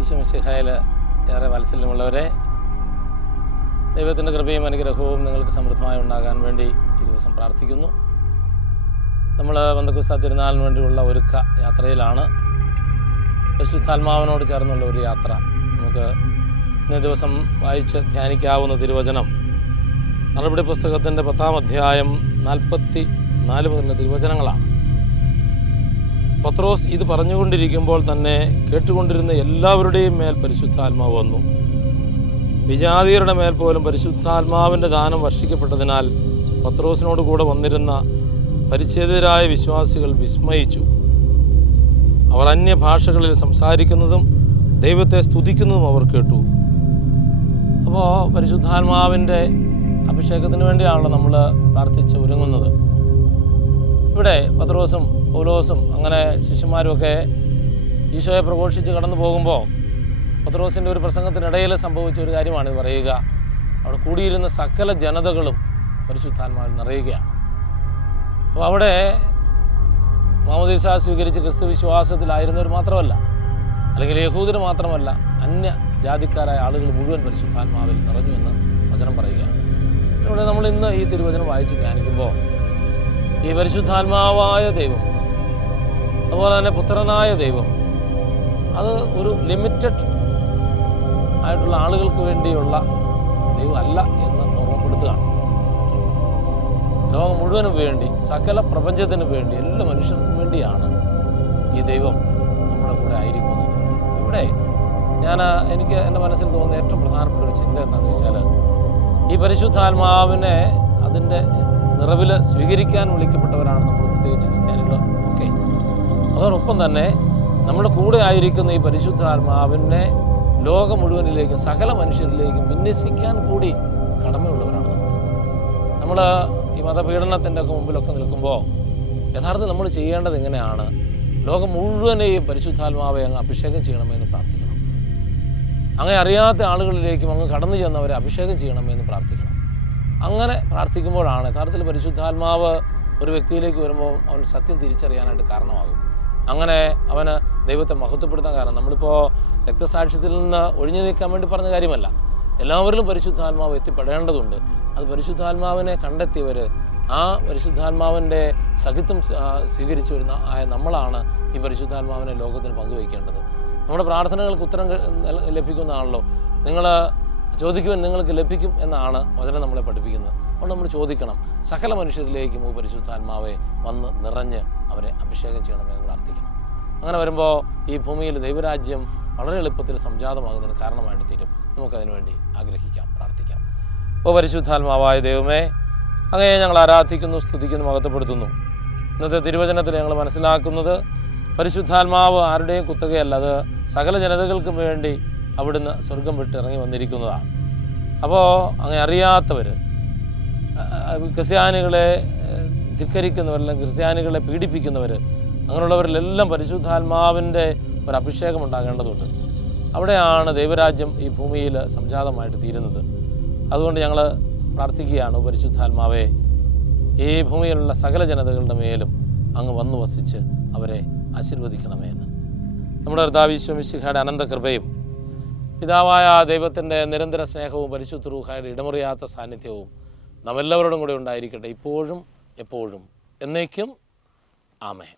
ഈശ്വമിശിഹായിൽ ഏറെ വാത്സല്യമുള്ളവരെ ദൈവത്തിന്റെ കൃപയും അനുഗ്രഹവും നിങ്ങൾക്ക് സമൃദ്ധമായി ഉണ്ടാകാൻ വേണ്ടി ഈ ദിവസം പ്രാർത്ഥിക്കുന്നു. നമ്മൾ ബന്ധക്കുസ്ത തിരുനാളിന് വേണ്ടിയുള്ള ഒരുക്ക യാത്രയിലാണ്. പരിശുദ്ധാത്മാവിനോട് ചേർന്നുള്ള ഒരു യാത്ര. നമുക്ക് ഇന്നേ ദിവസം വായിച്ച് ധ്യാനിക്കാവുന്ന തിരുവചനം. നടപടി പുസ്തകത്തിന്റെ പത്താം അധ്യായം നാൽപ്പത്തി നാല് മുതലുള്ള തിരുവചനങ്ങളാണ്. പത്രോസ് ഇത് പറഞ്ഞുകൊണ്ടിരിക്കുമ്പോൾ തന്നെ കേട്ടുകൊണ്ടിരുന്ന എല്ലാവരുടെയും മേൽ പരിശുദ്ധാത്മാവ് വന്നു. വിജാതിയരുടെ മേൽ പോലും പരിശുദ്ധാത്മാവിന്റെ ദാനം വർഷിക്കപ്പെട്ടതിനാൽ പത്രോസിനോട് കൂടെ വന്നിരുന്ന പരിച്ഛേദിതരായ വിശ്വാസികൾ വിസ്മയിച്ചു. അവർ അന്യഭാഷകളിൽ സംസാരിക്കുന്നതും ദൈവത്തെ സ്തുതിക്കുന്നതും അവർ കേട്ടു. അപ്പോൾ പരിശുദ്ധാത്മാവിന്റെ അഭിഷേകത്തിന് വേണ്ടിയാണല്ലോ നമ്മൾ പ്രാർത്ഥിച്ച് ഒരുങ്ങുന്നത്. ഇവിടെ പത്രോസും പൗലോസും അങ്ങനെ ശിഷ്യന്മാരുമൊക്കെ ഈശോയെ പ്രഘോഷിച്ച് കടന്നു പോകുമ്പോൾ പത്രോസിന്റെ ഒരു പ്രസംഗത്തിനിടയിൽ സംഭവിച്ച ഒരു കാര്യമാണ് പറയുക. അവിടെ കൂടിയിരുന്ന സകല ജനതകളും പരിശുദ്ധാത്മാവിൽ നിറയുകയാണ്. അപ്പോൾ അവിടെ മാമോദീസ സ്വീകരിച്ച് ക്രിസ്തു വിശ്വാസത്തിലായിരുന്നവർ മാത്രമല്ല അല്ലെങ്കിൽ യഹൂദർ മാത്രമല്ല അന്യ ജാതിക്കാരായ ആളുകൾ മുഴുവൻ പരിശുദ്ധാത്മാവിൽ നിറഞ്ഞു എന്ന് വചനം പറയുകയാണ്. ഇവിടെ നമ്മൾ ഇന്ന് ഈ തിരുവചനം വായിച്ച് ധ്യാനിക്കുമ്പോൾ ഈ പരിശുദ്ധാത്മാവായ ദൈവം അതുപോലെ തന്നെ പുത്രനായ ദൈവം. അത് ഒരു ലിമിറ്റഡ് ആയിട്ടുള്ള ആളുകൾക്ക് വേണ്ടിയുള്ള ദൈവമല്ല എന്ന് ഓർമ്മപ്പെടുത്തുകയാണ്. ലോകം മുഴുവനും വേണ്ടി സകല പ്രപഞ്ചത്തിന് വേണ്ടി എല്ലാ മനുഷ്യർക്കും വേണ്ടിയാണ് ഈ ദൈവം നമ്മുടെ കൂടെ ആയിരിക്കുന്നത്. ഇവിടെ ഞാൻ എനിക്ക് എന്റെ മനസ്സിൽ തോന്നുന്ന ഏറ്റവും പ്രധാനപ്പെട്ട ഒരു ചിന്ത എന്താണെന്ന് വെച്ചാൽ ഈ പരിശുദ്ധാത്മാവിനെ അതിന്റെ നിറവിൽ സ്വീകരിക്കാൻ വിളിക്കപ്പെട്ടവരാണ് നമ്മൾ പ്രത്യേകിച്ച് ക്രിസ്ത്യാനികൾ. ഒക്കെ അതോടൊപ്പം തന്നെ നമ്മുടെ കൂടെ ആയിരിക്കുന്ന ഈ പരിശുദ്ധ ആത്മാവിനെ ലോകം മുഴുവനിലേക്കും സകല മനുഷ്യരിലേക്കും വിന്യസിക്കാൻ കൂടി കടമയുള്ളവരാണ് നമ്മൾ. ഈ മതപീഡനത്തിന്റെ ഒക്കെ മുമ്പിലൊക്കെ നിൽക്കുമ്പോൾ യഥാർത്ഥം നമ്മൾ ചെയ്യേണ്ടത് എങ്ങനെയാണ്? ലോകം മുഴുവനെയും പരിശുദ്ധാത്മാവെ അങ്ങ് അഭിഷേകം ചെയ്യണമെന്ന് പ്രാർത്ഥിക്കണം. അങ്ങനെ അറിയാത്ത ആളുകളിലേക്കും അങ്ങ് കടന്നു ചെന്നവരെ അഭിഷേകം ചെയ്യണമെന്ന് പ്രാർത്ഥിക്കണം. അങ്ങനെ പ്രാർത്ഥിക്കുമ്പോഴാണ് യഥാർത്ഥത്തിൽ പരിശുദ്ധാത്മാവ് ഒരു വ്യക്തിയിലേക്ക് വരുമ്പോൾ അവൻ സത്യം തിരിച്ചറിയാനായിട്ട് കാരണമാകും. അങ്ങനെ അവന് ദൈവത്തെ മഹത്വപ്പെടുത്താൻ കാരണം നമ്മളിപ്പോൾ രക്തസാക്ഷ്യത്തിൽ നിന്ന് ഒഴിഞ്ഞു നിൽക്കാൻ വേണ്ടി പറഞ്ഞ കാര്യമല്ല. എല്ലാവരിലും പരിശുദ്ധാത്മാവ് എത്തിപ്പെടേണ്ടതുണ്ട്. അത് പരിശുദ്ധാത്മാവിനെ കണ്ടെത്തിയവർ ആ പരിശുദ്ധാത്മാവിന്റെ സഹിത്വം സ്വീകരിച്ചു വരുന്ന ആയ നമ്മളാണ് ഈ പരിശുദ്ധാത്മാവിനെ ലോകത്തിന് പങ്കുവയ്ക്കേണ്ടത്. നമ്മുടെ പ്രാർത്ഥനകൾക്ക് ഉത്തരം ലഭിക്കുന്നതാണല്ലോ നിങ്ങൾ ചോദിക്കുവാൻ നിങ്ങൾക്ക് ലഭിക്കും എന്നാണ് വചനം നമ്മളെ പഠിപ്പിക്കുന്നത്. അതുകൊണ്ട് നമ്മൾ ചോദിക്കണം സകല മനുഷ്യരിലേക്കും ഓ പരിശുദ്ധാത്മാവെ വന്ന് നിറഞ്ഞ് അവരെ അഭിഷേകം ചെയ്യണമെന്ന് പ്രാർത്ഥിക്കണം. അങ്ങനെ വരുമ്പോൾ ഈ ഭൂമിയിൽ ദൈവരാജ്യം വളരെ എളുപ്പത്തിൽ സംജാതമാകുന്നതിന് കാരണമായിട്ട് തീരും. നമുക്കതിനു വേണ്ടി ആഗ്രഹിക്കാം പ്രാർത്ഥിക്കാം. ഓ പരിശുദ്ധാത്മാവായ ദൈവമേ അങ്ങനെ ഞങ്ങൾ ആരാധിക്കുന്നു സ്തുതിക്കുന്നു മഹത്വപ്പെടുത്തുന്നു. ഇന്നത്തെ തിരുവചനത്തിൽ ഞങ്ങൾ മനസ്സിലാക്കുന്നത് പരിശുദ്ധാത്മാവ് ആരുടെയും കുത്തകയല്ല അത് സകല ജനതകൾക്കും വേണ്ടി അവിടുന്ന് സ്വർഗം വിട്ട് ഇറങ്ങി വന്നിരിക്കുന്നതാണ് അപ്പോൾ അങ്ങനെ അറിയാത്തവർ ക്രിസ്ത്യാനികളെ ധിക്കരിക്കുന്നവരെല്ലാം ക്രിസ്ത്യാനികളെ പീഡിപ്പിക്കുന്നവർ അങ്ങനെയുള്ളവരിലെല്ലാം പരിശുദ്ധാത്മാവിന്റെ ഒരു അഭിഷേകം ഉണ്ടാകേണ്ടതുണ്ട്. അവിടെയാണ് ദൈവരാജ്യം ഈ ഭൂമിയിൽ സംജാതമായിട്ട് തീരുന്നത്. അതുകൊണ്ട് ഞങ്ങൾ പ്രാർത്ഥിക്കുകയാണ് പരിശുദ്ധാത്മാവേ ഈ ഭൂമിയിലുള്ള സകല ജനതകളുടെ മേലും അങ്ങ് വന്നു വസിച്ച് അവരെ ആശീർവദിക്കണമേ എന്ന്. നമ്മുടെ കർത്താവിശ്വമിശിഖയുടെ അനന്തകൃപയും പിതാവായ ദൈവത്തിന്റെ നിരന്തര സ്നേഹവും പരിശുദ്ധ റൂഹായുടെ ഇടമുറിയാത്ത സാന്നിധ്യവും നമ്മെല്ലാവരോടും കൂടെ ഉണ്ടായിരിക്കട്ടെ. ഇപ്പോഴും എപ്പോഴും എന്നേക്കും. ആമേ